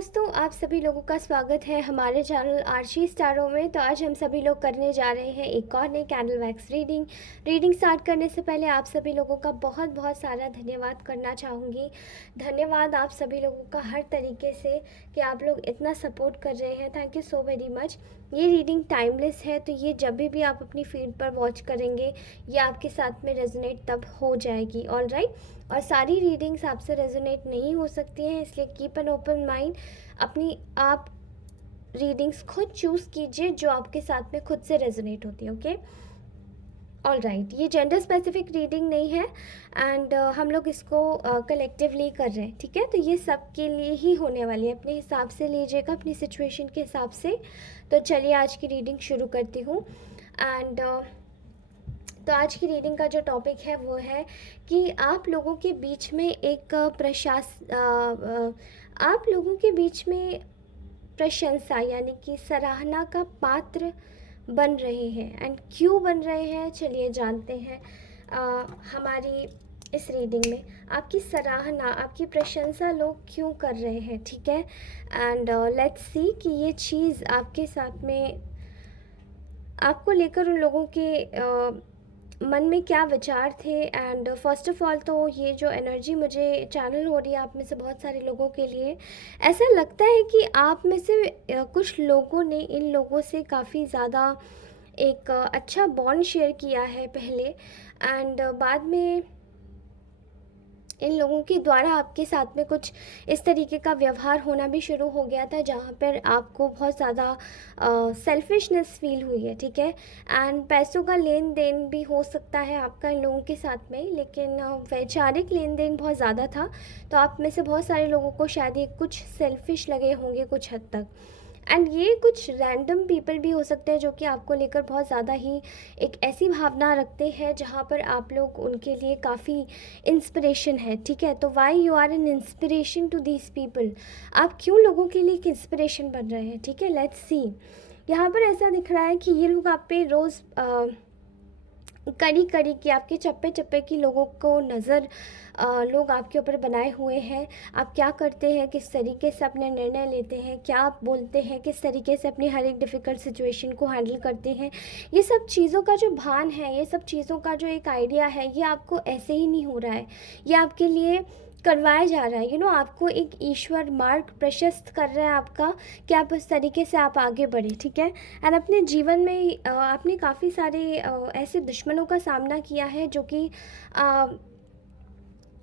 दोस्तों, आप सभी लोगों का स्वागत है हमारे चैनल आर्ची स्टारों में। तो आज हम सभी लोग करने जा रहे हैं एक और नई कैंडल वैक्स रीडिंग स्टार्ट करने से पहले आप सभी लोगों का बहुत बहुत सारा धन्यवाद करना चाहूँगी। धन्यवाद आप सभी लोगों का हर तरीके से कि आप लोग इतना सपोर्ट कर रहे हैं। Thank you so very much. ये रीडिंग टाइमलेस है, तो ये जब भी आप अपनी फीड पर वॉच करेंगे ये आपके साथ में रेजोनेट तब हो जाएगी। All right. और सारी रीडिंग्स आपसे रेजोनेट नहीं हो सकती हैं, इसलिए कीप एन ओपन माइंड। अपनी आप रीडिंग्स खुद चूज़ कीजिए जो आपके साथ में खुद से रेजोनेट होती है। Okay, all right. ये जेंडर स्पेसिफिक रीडिंग नहीं है एंड हम लोग इसको कलेक्टिवली कर रहे हैं, ठीक है। तो ये सबके लिए ही होने वाली है, अपने हिसाब से लीजिएगा, अपनी सिचुएशन के हिसाब से। तो चलिए आज की रीडिंग शुरू करती हूँ। एंड तो आज की रीडिंग का जो टॉपिक है वो है कि आप लोगों के बीच में एक आप लोगों के बीच में प्रशंसा यानी कि सराहना का पात्र बन रहे हैं। एंड क्यों बन रहे हैं, चलिए जानते हैं। हमारी इस रीडिंग में आपकी सराहना, आपकी प्रशंसा लोग क्यों कर रहे हैं, ठीक है। एंड लेट्स सी कि ये चीज़ आपके साथ में आपको लेकर उन लोगों के मन में क्या विचार थे। एंड फर्स्ट ऑफ ऑल तो ये जो एनर्जी मुझे चैनल हो रही है आप में से बहुत सारे लोगों के लिए, ऐसा लगता है कि आप में से कुछ लोगों ने इन लोगों से काफ़ी ज़्यादा एक अच्छा बॉन्ड शेयर किया है पहले। एंड बाद में इन लोगों के द्वारा आपके साथ में कुछ इस तरीके का व्यवहार होना भी शुरू हो गया था जहाँ पर आपको बहुत ज़्यादा सेल्फिशनेस फील हुई है, ठीक है। एंड पैसों का लेन देन भी हो सकता है आपका इन लोगों के साथ में, लेकिन वैचारिक लेन देन बहुत ज़्यादा था। तो आप में से बहुत सारे लोगों को शायद ये कुछ सेल्फिश लगे होंगे कुछ हद तक। एंड ये कुछ रैंडम पीपल भी हो सकते हैं जो कि आपको लेकर बहुत ज़्यादा ही एक ऐसी भावना रखते हैं जहाँ पर आप लोग उनके लिए काफ़ी इंस्पिरेशन है, ठीक है। तो why you are an inspiration to these people, आप क्यों लोगों के लिए एक इंस्पिरेशन बन रहे हैं, ठीक है। Let's see. यहाँ पर ऐसा दिख रहा है कि ये लोग आप पे रोज़ कड़ी कड़ी की, आपके चप्पे चप्पे की लोगों को नज़र लोग आपके ऊपर बनाए हुए हैं। आप क्या करते हैं, किस तरीके से अपने निर्णय लेते हैं, क्या आप बोलते हैं, किस तरीके से अपनी हर एक डिफ़िकल्ट सिचुएशन को हैंडल करते हैं, ये सब चीज़ों का जो भान है, ये सब चीज़ों का जो एक आइडिया है, ये आपको ऐसे ही नहीं हो रहा है। ये आपके लिए करवाया जा रहा है। आपको एक ईश्वर मार्ग प्रशस्त कर रहा है आपका, कि आप उस तरीके से आप आगे बढ़े, ठीक है। एंड अपने जीवन में आपने काफ़ी सारे ऐसे दुश्मनों का सामना किया है जो कि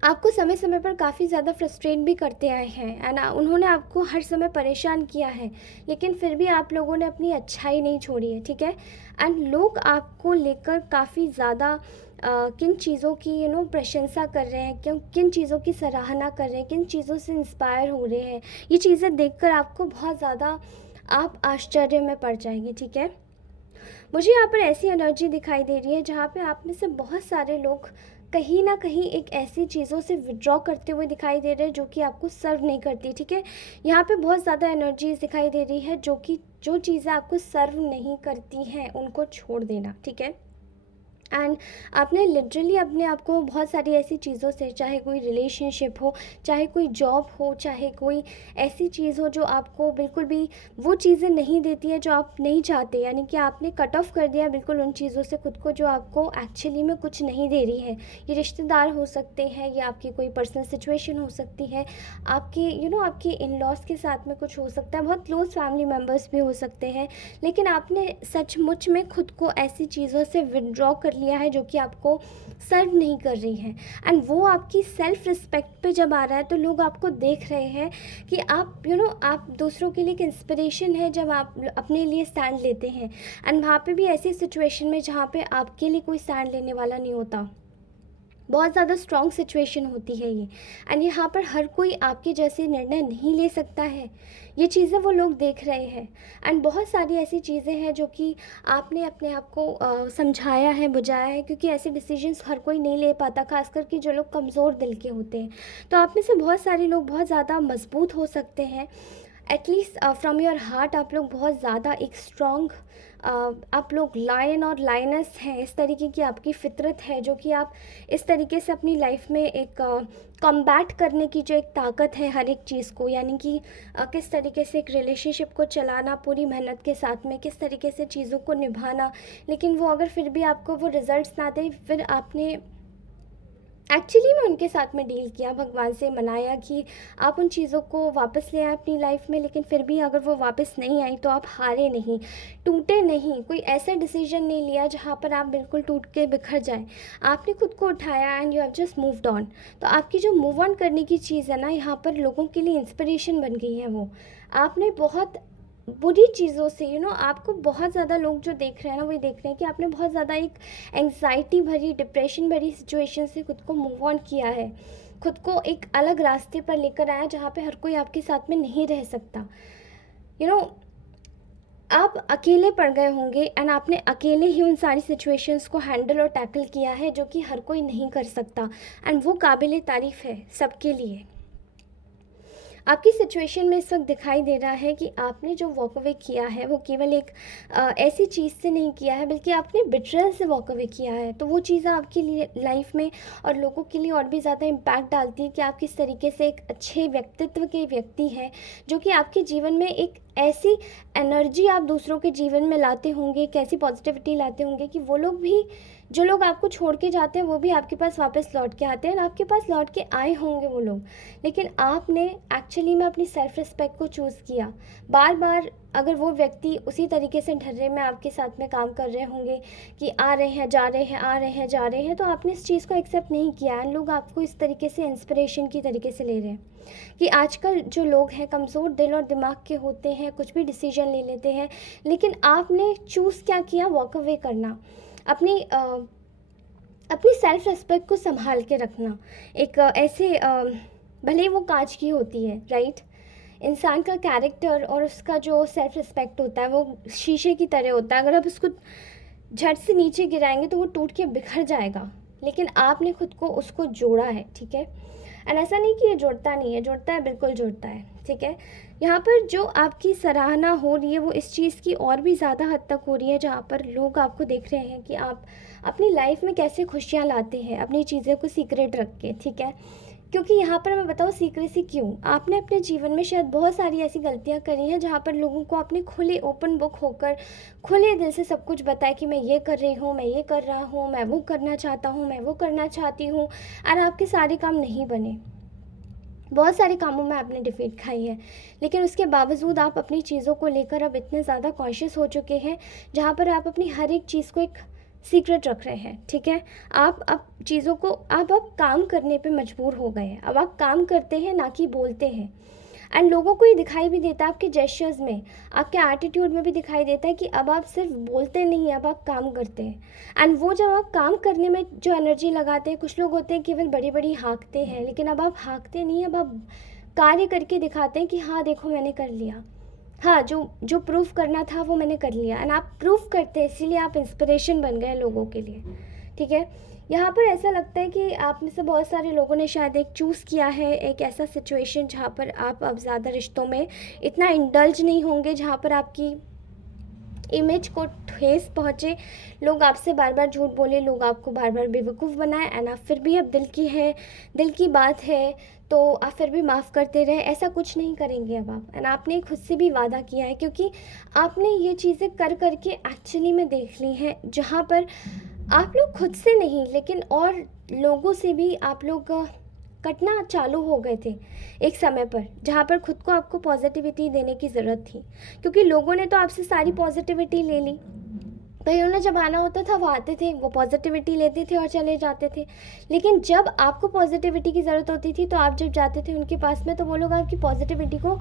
आपको समय समय पर काफ़ी ज़्यादा फ्रस्ट्रेट भी करते आए हैं। एंड उन्होंने आपको हर समय परेशान किया है, लेकिन फिर भी आप लोगों ने अपनी अच्छाई नहीं छोड़ी है, ठीक है। एंड लोग आपको लेकर काफ़ी ज़्यादा किन चीज़ों की प्रशंसा कर रहे हैं, किन चीज़ों की सराहना कर रहे हैं, किन चीज़ों से इंस्पायर हो रहे हैं, ये चीज़ें देखकर आपको बहुत ज़्यादा आप आश्चर्य में पड़ जाएंगे, ठीक है। मुझे यहाँ पर ऐसी एनर्जी दिखाई दे रही है जहाँ पे आप में से बहुत सारे लोग कहीं ना कहीं एक ऐसी चीज़ों से विड्रॉ करते हुए दिखाई दे रहे हैं जो कि आपको सर्व नहीं करती, ठीक है। यहाँ पे बहुत ज़्यादा एनर्जीज दिखाई दे रही है जो चीज़ें आपको सर्व नहीं करती हैं उनको छोड़ देना, ठीक है। एंड आपने लिटरली अपने आप को बहुत सारी ऐसी चीज़ों से, चाहे कोई रिलेशनशिप हो, चाहे कोई जॉब हो, चाहे कोई ऐसी चीज़ हो जो आपको बिल्कुल भी वो चीज़ें नहीं देती है जो आप नहीं चाहते, यानी कि आपने कट ऑफ कर दिया बिल्कुल उन चीज़ों से खुद को जो आपको एक्चुअली में कुछ नहीं दे रही है। ये रिश्तेदार हो सकते हैं, या आपकी कोई पर्सनल सिचुएशन हो सकती है, आपके आपके इन लॉज के साथ में कुछ हो सकता है, बहुत क्लोज फैमिली मेम्बर्स भी हो सकते हैं। लेकिन आपने सचमुच में खुद को ऐसी चीज़ों से विड्रॉ कर लिया है जो कि आपको सर्व नहीं कर रही हैं। एंड वो आपकी सेल्फ रिस्पेक्ट पे जब आ रहा है तो लोग आपको देख रहे हैं कि आप आप दूसरों के लिए एक इंस्पिरेशन है जब आप अपने लिए स्टैंड लेते हैं। एंड वहाँ पे भी ऐसी सिचुएशन में जहाँ पे आपके लिए कोई स्टैंड लेने वाला नहीं होता, बहुत ज़्यादा स्ट्रॉन्ग सिचुएशन होती है ये। एंड यहाँ पर हर कोई आपके जैसे निर्णय नहीं ले सकता है, ये चीज़ें वो लोग देख रहे हैं। एंड बहुत सारी ऐसी चीज़ें हैं जो कि आपने अपने आप को समझाया है, बुझाया है, क्योंकि ऐसे डिसीजंस हर कोई नहीं ले पाता, खासकर कि जो लोग कमज़ोर दिल के होते हैं। तो आप में से बहुत सारे लोग बहुत ज़्यादा मजबूत हो सकते हैं एटलीस्ट फ्रॉम योर हार्ट आप लोग बहुत ज़्यादा एक स्ट्रॉन्ग, आप लोग लायन और लायनस हैं, इस तरीके की आपकी फितरत है, जो कि आप इस तरीके से अपनी लाइफ में एक कम्बैट करने की जो एक ताकत है हर एक चीज़ को, यानी कि किस तरीके से एक रिलेशनशिप को चलाना पूरी मेहनत के साथ में, किस तरीके से चीज़ों को निभाना, लेकिन वो अगर फिर भी आपको वो रिजल्ट्स ना दे, फिर आपने एक्चुअली में उनके साथ में डील किया, भगवान से मनाया कि आप उन चीज़ों को वापस ले आए अपनी लाइफ में, लेकिन फिर भी अगर वो वापस नहीं आई तो आप हारे नहीं, टूटे नहीं, कोई ऐसा डिसीजन नहीं लिया जहाँ पर आप बिल्कुल टूट के बिखर जाए। आपने खुद को उठाया and you have just moved on. तो आपकी जो मूव ऑन करने की चीज़ है ना, यहाँ पर लोगों के लिए इंस्पिरेशन बन गई है वो। आपने बहुत बुरी चीज़ों से आपको बहुत ज़्यादा लोग जो देख रहे हैं ना, वही देख रहे हैं कि आपने बहुत ज़्यादा एक एंग्जाइटी भरी, डिप्रेशन भरी सिचुएशन से खुद को मूव ऑन किया है, खुद को एक अलग रास्ते पर लेकर आया जहाँ पे हर कोई आपके साथ में नहीं रह सकता। यू नो आप अकेले पड़ गए होंगे एंड आपने अकेले ही उन सारी सिचुएशंस को हैंडल और टैकल किया है, जो कि हर कोई नहीं कर सकता, एंड वो काबिल तारीफ़ है सबके लिए। आपकी सिचुएशन में इस वक्त दिखाई दे रहा है कि आपने जो वॉक अवे किया है वो केवल एक ऐसी चीज़ से नहीं किया है, बल्कि आपने बिट्रेयल से वॉक अवे किया है। तो वो चीज़ें आपके लिए लाइफ में और लोगों के लिए और भी ज़्यादा इम्पैक्ट डालती है कि आप किस तरीके से एक अच्छे व्यक्तित्व के व्यक्ति हैं, जो कि आपके जीवन में एक ऐसी एनर्जी आप दूसरों के जीवन में लाते होंगे, एक ऐसी पॉजिटिविटी लाते होंगे कि वो लोग भी, जो लोग आपको छोड़ के जाते हैं, वो भी आपके पास वापस लौट के आते हैं, और आपके पास लौट के आए होंगे वो लोग। लेकिन आपने एक्चुअली में अपनी सेल्फ रिस्पेक्ट को चूज़ किया। बार बार अगर वो व्यक्ति उसी तरीके से ढर्रे में आपके साथ में काम कर रहे होंगे कि आ रहे हैं जा रहे हैं, आ रहे हैं जा रहे हैं, तो आपने इस चीज़ को एक्सेप्ट नहीं किया, एंड लोग आपको इस तरीके से इंस्पिरेशन की तरीके से ले रहे हैं कि आजकल जो लोग हैं कमज़ोर दिल और दिमाग के होते हैं, कुछ भी डिसीजन ले लेते हैं, लेकिन आपने चूज़ क्या किया? वॉक अवे करना, अपनी अपनी सेल्फ रिस्पेक्ट को संभाल के रखना। एक ऐसे भले ही वो कांच की होती है, राइट, इंसान का कैरेक्टर और उसका जो सेल्फ रिस्पेक्ट होता है वो शीशे की तरह होता है। अगर आप उसको झट से नीचे गिराएंगे तो वो टूट के बिखर जाएगा, लेकिन आपने खुद को उसको जोड़ा है, ठीक है। एंड ऐसा नहीं कि ये जुड़ता नहीं है, जुड़ता है, बिल्कुल जुड़ता है, ठीक है। यहाँ पर जो आपकी सराहना हो रही है वो इस चीज़ की और भी ज़्यादा हद तक हो रही है, जहाँ पर लोग आपको देख रहे हैं कि आप अपनी लाइफ में कैसे खुशियाँ लाते हैं अपनी चीज़ें को सीक्रेट रख के, ठीक है। क्योंकि यहाँ पर मैं बताऊँ सीक्रेसी क्यों, आपने अपने जीवन में शायद बहुत सारी ऐसी गलतियाँ करी हैं जहाँ पर लोगों को आपने खुले ओपन बुक होकर खुले दिल से सब कुछ बताया कि मैं ये कर रही हूँ, मैं ये कर रहा हूँ, मैं वो करना चाहता हूँ, मैं वो करना चाहती हूँ, और आपके सारे काम नहीं बने। बहुत सारे कामों में आपने डिफीट खाई है, लेकिन उसके बावजूद आप अपनी चीज़ों को लेकर अब इतने ज़्यादा कॉन्शियस हो चुके हैं, जहाँ पर आप अपनी हर एक चीज़ को एक सीक्रेट रख रहे हैं, ठीक है। आप अब चीज़ों को अब काम करने पे मजबूर हो गए हैं, अब आप काम करते हैं ना कि बोलते हैं। एंड लोगों को ये दिखाई भी देता है आपके जेस्चर्स में, आपके एटीट्यूड में भी दिखाई देता है कि अब आप सिर्फ बोलते नहीं, अब आप काम करते हैं। एंड वो जब आप काम करने में जो एनर्जी लगाते हैं, कुछ लोग होते हैं केवल बड़ी बड़ी हाँकते हैं, लेकिन अब आप हाँकते नहीं, अब आप कार्य करके दिखाते हैं कि हाँ देखो मैंने कर लिया, हाँ जो जो प्रूफ करना था वो मैंने कर लिया। एंड आप प्रूफ करते हैं, इसीलिए आप इंस्पिरेशन बन गए लोगों के लिए, ठीक है। यहाँ पर ऐसा लगता है कि आप में से बहुत सारे लोगों ने शायद एक चूज़ किया है एक ऐसा सिचुएशन जहाँ पर आप अब ज़्यादा रिश्तों में इतना इंडल्ज नहीं होंगे, जहाँ पर आपकी इमेज को ठेस पहुँचे, लोग आपसे बार बार झूठ बोले, लोग आपको बार बार बेवकूफ़ बनाए, एंड आप फिर भी अब दिल की बात है तो आप फिर भी माफ़ करते रहे, ऐसा कुछ नहीं करेंगे अब आप। एंड आपने खुद से भी वादा किया है, क्योंकि आपने ये चीज़ें कर करके एक्चुअली में देख ली हैं, जहाँ पर आप लोग खुद से नहीं लेकिन और लोगों से भी आप लोग कटना चालू हो गए थे एक समय पर, जहाँ पर खुद को आपको पॉजिटिविटी देने की ज़रूरत थी, क्योंकि लोगों ने तो आपसे सारी पॉजिटिविटी ले ली। भाई उन्हें जब आना होता था वो आते थे, वो पॉजिटिविटी लेते थे और चले जाते थे, लेकिन जब आपको पॉजिटिविटी की ज़रूरत होती थी तो आप जब जाते थे उनके पास में, तो वो लोग आपकी पॉजिटिविटी को,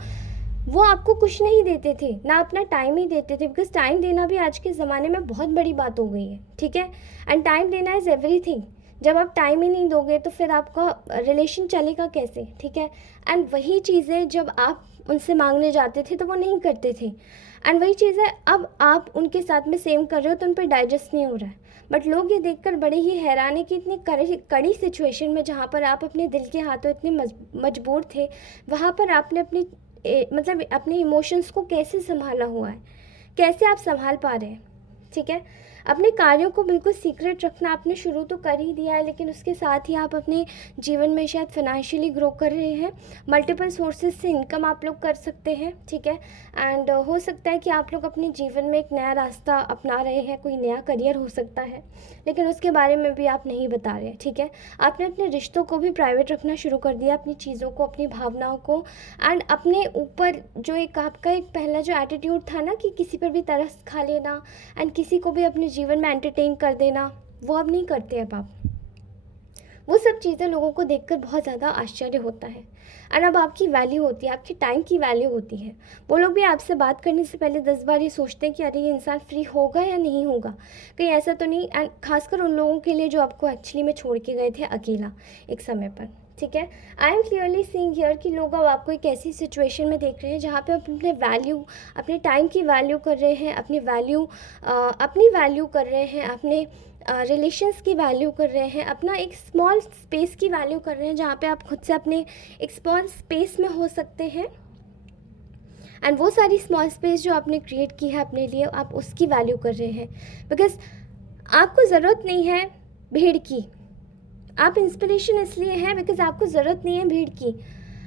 वो आपको कुछ नहीं देते थे, ना अपना टाइम ही देते थे, बिकॉज टाइम देना भी आज के ज़माने में बहुत बड़ी बात हो गई है, ठीक है। एंड टाइम देना इज़ एवरीथिंग। जब आप टाइम ही नहीं दोगे तो फिर आपका रिलेशन चलेगा कैसे, ठीक है। एंड वही चीज़ें जब आप उनसे मांगने जाते थे तो वो नहीं करते थे, एंड वही चीज़ें अब आप उनके साथ में सेम कर रहे हो तो उन पर डाइजेस्ट नहीं हो रहा है। बट लोग ये देखकर बड़े ही हैरान है कि इतनी कड़ी सिचुएशन में, जहाँ पर आप अपने दिल के हाथों इतने मजबूर थे, वहाँ पर आपने अपनी मतलब अपने इमोशंस को कैसे संभाला हुआ है, कैसे आप संभाल पा रहे हैं, ठीक है। अपने कार्यों को बिल्कुल सीक्रेट रखना आपने शुरू तो कर ही दिया है, लेकिन उसके साथ ही आप अपने जीवन में शायद फाइनेंशियली ग्रो कर रहे हैं, मल्टीपल सोर्सेज से इनकम आप लोग कर सकते हैं, ठीक है। एंड हो सकता है कि आप लोग अपने जीवन में एक नया रास्ता अपना रहे हैं, कोई नया करियर हो सकता है, लेकिन उसके बारे में भी आप नहीं बता रहे हैं, ठीक है। आपने अपने रिश्तों को भी प्राइवेट रखना शुरू कर दिया, अपनी चीज़ों को, अपनी भावनाओं को, एंड अपने ऊपर जो एक आपका एक पहला जो एटीट्यूड था ना कि किसी पर भी तरस खा लेना एंड किसी को भी अपने जीवन में एंटरटेन कर देना, वो अब नहीं करते अब आप। वो सब चीज़ें लोगों को देखकर बहुत ज़्यादा आश्चर्य होता है। एंड अब आपकी वैल्यू होती है, आपकी टाइम की वैल्यू होती है। वो लोग भी आपसे बात करने से पहले 10 बार ये सोचते हैं कि अरे ये इंसान फ्री होगा या नहीं होगा, कहीं ऐसा तो नहीं। एंड खासकर उन लोगों के लिए जो आपको एक्चुअली में छोड़ के गए थे अकेला एक समय पर, ठीक है। I am clearly seeing here कि लोग अब आपको एक ऐसी सिचुएशन में देख रहे हैं जहाँ पे आप अपने वैल्यू, अपने टाइम की वैल्यू कर रहे हैं, अपनी वैल्यू कर रहे हैं, अपने रिलेशंस की वैल्यू कर रहे हैं, अपना एक स्मॉल स्पेस की वैल्यू कर रहे हैं जहाँ पे आप खुद से अपने एक स्मॉल स्पेस में हो सकते हैं। एंड वो सारी स्मॉल स्पेस जो आपने क्रिएट की है अपने लिए, आप उसकी वैल्यू कर रहे हैं, बिकॉज आपको ज़रूरत नहीं है भीड़ की। आप इंस्पिरेशन इसलिए हैं बिकॉज आपको ज़रूरत नहीं है भीड़ की।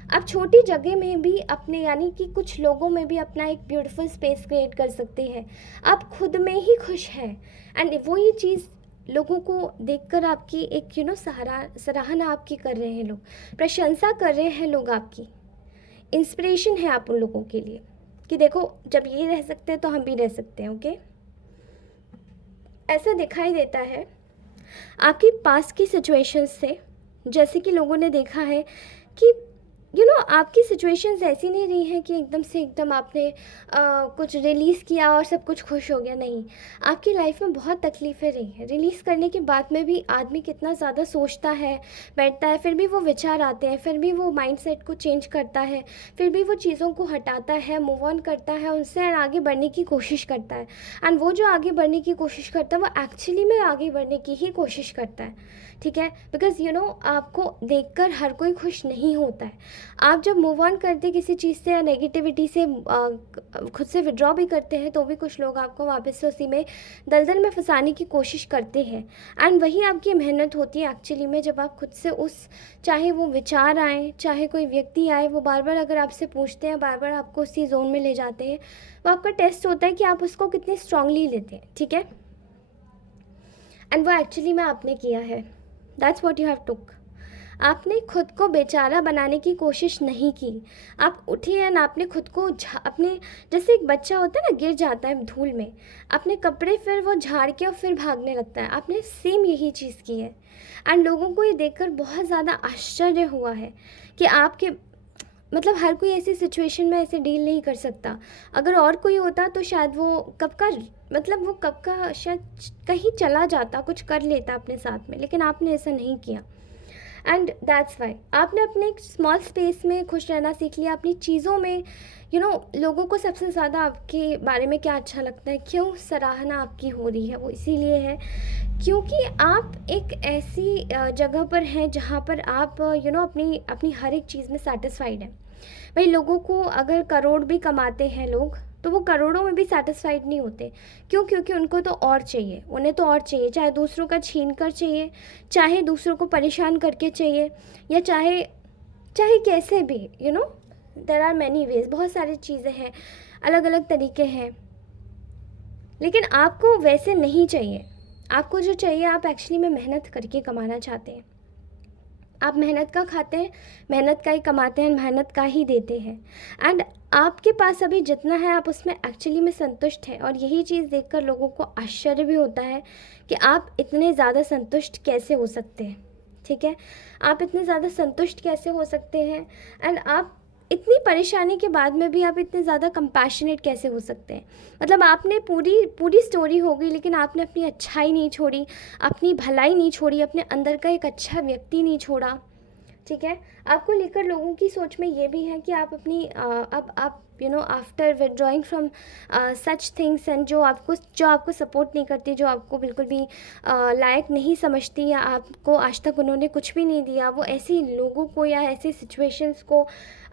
आप छोटी जगह में भी अपने, यानी कि कुछ लोगों में भी अपना एक ब्यूटीफुल स्पेस क्रिएट कर सकते हैं। आप खुद में ही खुश हैं, एंड वो ये चीज़ लोगों को देखकर आपकी एक सराहना आपकी कर रहे हैं लोग, प्रशंसा कर रहे हैं लोग आपकी। इंस्पिरेशन है आप उन लोगों के लिए कि देखो जब ये रह सकते हैं तो हम भी रह सकते हैं, ओके। ऐसा दिखाई देता है आपकी पास्ट की सिचुएशंस से, जैसे कि लोगों ने देखा है कि आपकी सिचुएशंस ऐसी नहीं रही हैं कि एकदम से एकदम आपने कुछ रिलीज़ किया और सब कुछ खुश हो गया, नहीं। आपकी लाइफ में बहुत तकलीफ़ें रही हैं। रिलीज़ करने के बाद में भी आदमी कितना ज़्यादा सोचता है, बैठता है, फिर भी वो विचार आते हैं, फिर भी वो माइंडसेट को चेंज करता है, फिर भी वो चीज़ों को हटाता है, मूव ऑन करता है उनसे, एंड आगे बढ़ने की कोशिश करता है। एंड वो जो आगे बढ़ने की कोशिश करता है वो एक्चुअली में आगे बढ़ने की ही कोशिश करता है, ठीक है। बिकॉज आपको देखकर हर कोई खुश नहीं होता है। आप जब मूव ऑन करते किसी चीज़ से या नेगेटिविटी से खुद से विड्रॉ भी करते हैं तो भी कुछ लोग आपको वापस से उसी में दलदल में फंसाने की कोशिश करते हैं। एंड वही आपकी मेहनत होती है एक्चुअली में, जब आप खुद से चाहे वो विचार आए, चाहे कोई व्यक्ति आए, वो बार बार अगर आपसे पूछते हैं, बार बार आपको उसी जोन में ले जाते हैं, वो आपका टेस्ट होता है कि आप उसको कितनी स्ट्रांगली लेते हैं, ठीक है। एंड वो एक्चुअली में आपने किया है, that's what you have took. आपने खुद को बेचारा बनाने की कोशिश नहीं की। आप उठे एंड आपने खुद को अपने, जैसे एक बच्चा होता है ना, गिर जाता है धूल में, अपने कपड़े फिर वो झाड़ के और फिर भागने लगता है, आपने सेम यही चीज़ की है। एंड लोगों को ये देखकर बहुत ज़्यादा आश्चर्य हुआ है कि आपके, मतलब हर कोई ऐसी सिचुएशन में ऐसे डील नहीं कर सकता। अगर और कोई होता तो शायद वो कब का शायद कहीं चला जाता, कुछ कर लेता अपने साथ में, लेकिन आपने ऐसा नहीं किया। एंड दैट्स वाई आपने अपने एक स्मॉल स्पेस में खुश रहना सीख लिया, अपनी चीज़ों में। लोगों को सबसे ज़्यादा आपके बारे में क्या अच्छा लगता है, क्यों सराहना आपकी हो रही है, वो इसीलिए है क्योंकि आप एक ऐसी जगह पर हैं जहाँ पर आप अपनी हर एक चीज़ में सेटिस्फाइड हैं। भाई लोगों को अगर करोड़ भी कमाते हैं लोग, तो वो करोड़ों में भी सेटिस्फाइड नहीं होते। क्यों? क्योंकि उनको तो और चाहिए, उन्हें तो और चाहिए, चाहे दूसरों का छीन कर चाहिए, चाहे दूसरों को परेशान करके चाहिए, या चाहे कैसे भी, देयर आर मैनी वेज, बहुत सारी चीज़ें हैं, अलग अलग तरीके हैं। लेकिन आपको वैसे नहीं चाहिए। आपको जो चाहिए, आप एक्चुअली में मेहनत करके कमाना चाहते हैं। आप मेहनत का खाते हैं, मेहनत का ही कमाते हैं, मेहनत का ही देते हैं। एंड आपके पास अभी जितना है आप उसमें एक्चुअली में संतुष्ट हैं। और यही चीज़ देखकर लोगों को आश्चर्य भी होता है कि आप इतने ज़्यादा संतुष्ट कैसे हो सकते हैं, ठीक है। आप इतने ज़्यादा संतुष्ट कैसे हो सकते हैं, एंड आप इतनी परेशानी के बाद में भी आप इतने ज़्यादा कंपैशनेट कैसे हो सकते हैं। मतलब आपने पूरी स्टोरी हो गई, लेकिन आपने अपनी अच्छाई नहीं छोड़ी, अपनी भलाई नहीं छोड़ी, अपने अंदर का एक अच्छा व्यक्ति नहीं छोड़ा, ठीक है। आपको लेकर लोगों की सोच में ये भी है कि आप अपनी अब आप after withdrawing from such things and जो आपको सपोर्ट नहीं करती, जो आपको बिल्कुल भी लायक नहीं समझती, या आपको आज तक उन्होंने कुछ भी नहीं दिया, वो ऐसे लोगों को या ऐसे सिचुएशंस को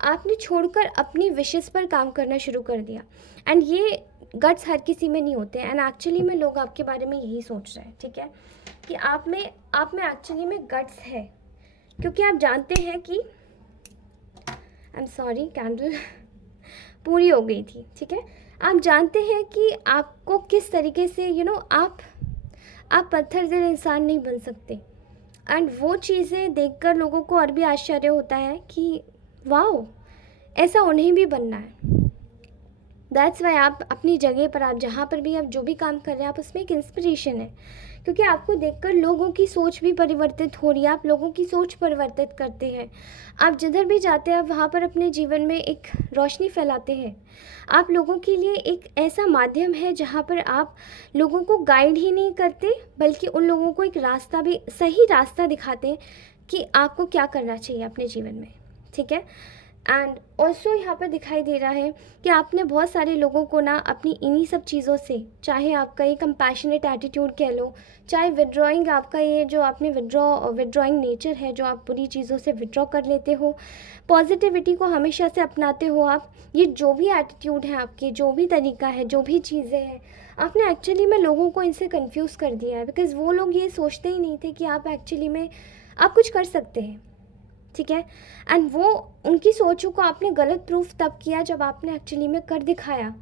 आपने छोड़कर अपनी विशेस पर काम करना शुरू कर दिया। एंड ये गट्स हर किसी में नहीं होते, एंड एक्चुअली में लोग आपके बारे में यही सोच रहे हैं, ठीक है, कि आप में एक्चुअली में गट्स है, क्योंकि आप जानते हैं कि आई एम सॉरी, कैंडल पूरी हो गई थी, ठीक है। आप जानते हैं कि आपको किस तरीके से आप पत्थर दिल इंसान नहीं बन सकते। एंड वो चीज़ें देखकर लोगों को और भी आश्चर्य होता है कि वाओ, ऐसा उन्हें भी बनना है। दैट्स वाई आप अपनी जगह पर, आप जहाँ पर भी आप जो भी काम कर रहे हैं, आप उसमें एक इंस्पिरेशन है, क्योंकि आपको देखकर लोगों की सोच भी परिवर्तित हो रही है, आप लोगों की सोच परिवर्तित करते हैं। आप जिधर भी जाते हैं आप वहाँ पर अपने जीवन में एक रोशनी फैलाते हैं। आप लोगों के लिए एक ऐसा माध्यम है जहाँ पर आप लोगों को गाइड ही नहीं करते, बल्कि उन लोगों को एक रास्ता भी, सही रास्ता दिखाते हैं कि आपको क्या करना चाहिए अपने जीवन में, ठीक है। एंड ऑल्सो यहाँ पर दिखाई दे रहा है कि आपने बहुत सारे लोगों को ना अपनी इन्हीं सब चीज़ों से, चाहे आपका ये कंपैशनेट एटीट्यूड कह लो, चाहे विदड्रॉइंग, आपका ये जो आपने विदड्रॉइंग नेचर है, जो आप बुरी चीज़ों से विदड्रॉ कर लेते हो, पॉजिटिविटी को हमेशा से अपनाते हो आप, ये जो भी एटीट्यूड है आपके, जो भी तरीका है, जो भी चीज़ें हैं, आपने एक्चुअली में लोगों को इनसे कन्फ्यूज़ कर दिया है। बिकॉज़ वो लोग ये सोचते ही नहीं थे कि आप एक्चुअली में आप कुछ कर सकते हैं, ठीक है। एंड वो उनकी सोचों को आपने गलत प्रूफ तब किया जब आपने एक्चुअली में कर दिखाया।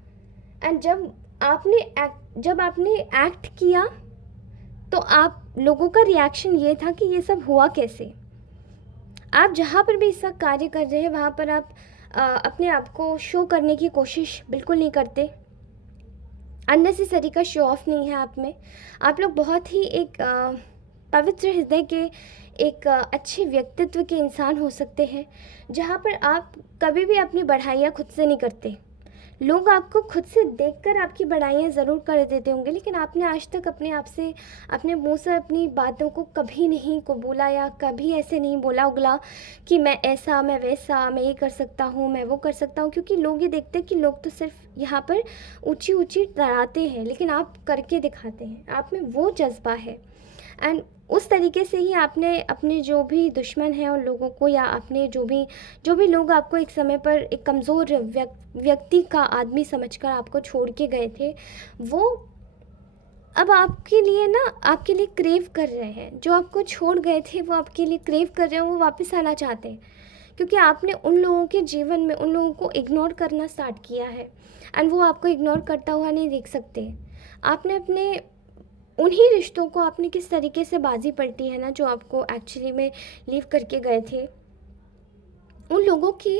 एंड जब आपने एक्ट किया तो आप लोगों का रिएक्शन ये था कि ये सब हुआ कैसे। आप जहाँ पर भी इसका कार्य कर रहे हैं वहाँ पर आप अपने आप को शो करने की कोशिश बिल्कुल नहीं करते। अननेसेसरी का शो ऑफ नहीं है आप में। आप लोग बहुत ही एक पवित्र हृदय के, एक अच्छे व्यक्तित्व के इंसान हो सकते हैं, जहाँ पर आप कभी भी अपनी बढ़ाइयाँ खुद से नहीं करते। लोग आपको खुद से देखकर आपकी बढ़ाइयाँ ज़रूर कर देते होंगे, लेकिन आपने आज तक अपने आप से, अपने मुंह से अपनी बातों को कभी नहीं कबूला, या कभी ऐसे नहीं बोला उगला कि मैं ऐसा, मैं वैसा, मैं ये कर सकता हूँ, मैं वो कर सकता हूँ। क्योंकि लोग ये देखते हैं कि लोग तो सिर्फ यहाँ पर ऊंची ऊंची डराते हैं, लेकिन आप करके दिखाते हैं, आप में वो जज्बा है। एंड उस तरीके से ही आपने अपने जो भी दुश्मन हैं उन लोगों को, या अपने जो भी लोग आपको एक समय पर एक कमज़ोर व्यक्ति का आदमी समझकर आपको छोड़ के गए थे, वो अब आपके लिए क्रेव कर रहे हैं। जो आपको छोड़ गए थे वो आपके लिए क्रेव कर रहे हैं, वो वापस आना चाहते हैं, क्योंकि आपने उन लोगों के जीवन में उन लोगों को इग्नोर करना स्टार्ट किया है। एंड वो आपको इग्नोर करता हुआ नहीं देख सकते। आपने अपने उन्हीं रिश्तों को आपने किस तरीके से बाजी पलटी है ना, जो आपको एक्चुअली में लीव करके गए थे। उन लोगों की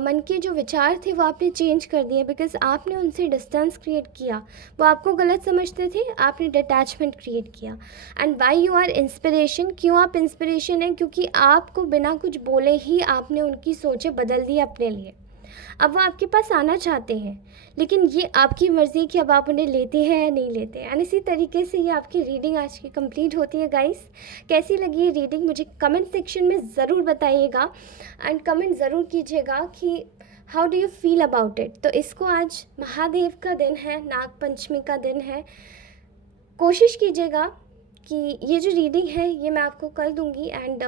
मन के जो विचार थे वो आपने चेंज कर दिए, बिकॉज आपने उनसे डिस्टेंस क्रिएट किया। वो आपको गलत समझते थे, आपने डिटैचमेंट क्रिएट किया। And why you are inspiration, क्यों आप इंस्पिरेशन हैं? क्योंकि आपको बिना कुछ बोले ही आपने उनकी सोचें बदल दी अपने लिए। अब वो आपके पास आना चाहते हैं, लेकिन ये आपकी मर्ज़ी कि अब आप उन्हें लेते हैं या नहीं लेते। एंड इसी तरीके से ये आपकी रीडिंग आज की कंप्लीट होती है। गाइस, कैसी लगी ये रीडिंग मुझे कमेंट सेक्शन में ज़रूर बताइएगा, एंड कमेंट ज़रूर कीजिएगा कि how do you feel about it. तो इसको आज महादेव का दिन है, नाग पंचमी का दिन है। कोशिश कीजिएगा कि ये जो रीडिंग है ये मैं आपको कल दूँगी। एंड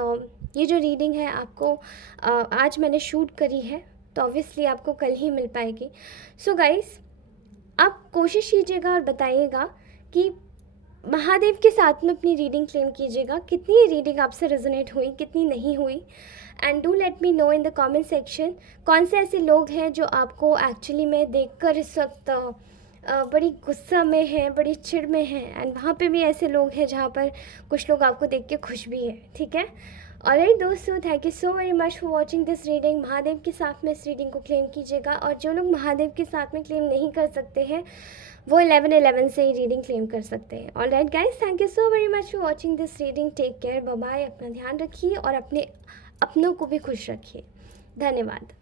ये जो रीडिंग है आपको आज मैंने शूट करी है, तो ऑब्वियसली आपको कल ही मिल पाएगी। सो गाइस, आप कोशिश कीजिएगा और बताइएगा कि महादेव के साथ में अपनी रीडिंग क्लेम कीजिएगा, कितनी ये रीडिंग आपसे रेजोनेट हुई, कितनी नहीं हुई। And do let me know in the comment section कौन से ऐसे लोग हैं जो आपको एक्चुअली में देखकर इस वक्त बड़ी गुस्सा में हैं, बड़ी चिढ़ में हैं। एंड वहाँ पे भी ऐसे लोग हैं जहाँ पर कुछ लोग आपको देख के खुश भी हैं, ठीक है। ऑलराइट दोस्तों, thank you so very much for watching this reading. Mahadev के साथ में इस रीडिंग को क्लेम कीजिएगा, और जो लोग महादेव के साथ में क्लेम नहीं कर सकते हैं वो 11/11 से ही रीडिंग क्लेम कर सकते हैं। Alright guys, thank you so very much for watching this reading. Take care, bye bye. अपना ध्यान रखिए और अपनों को भी खुश रखिए। धन्यवाद।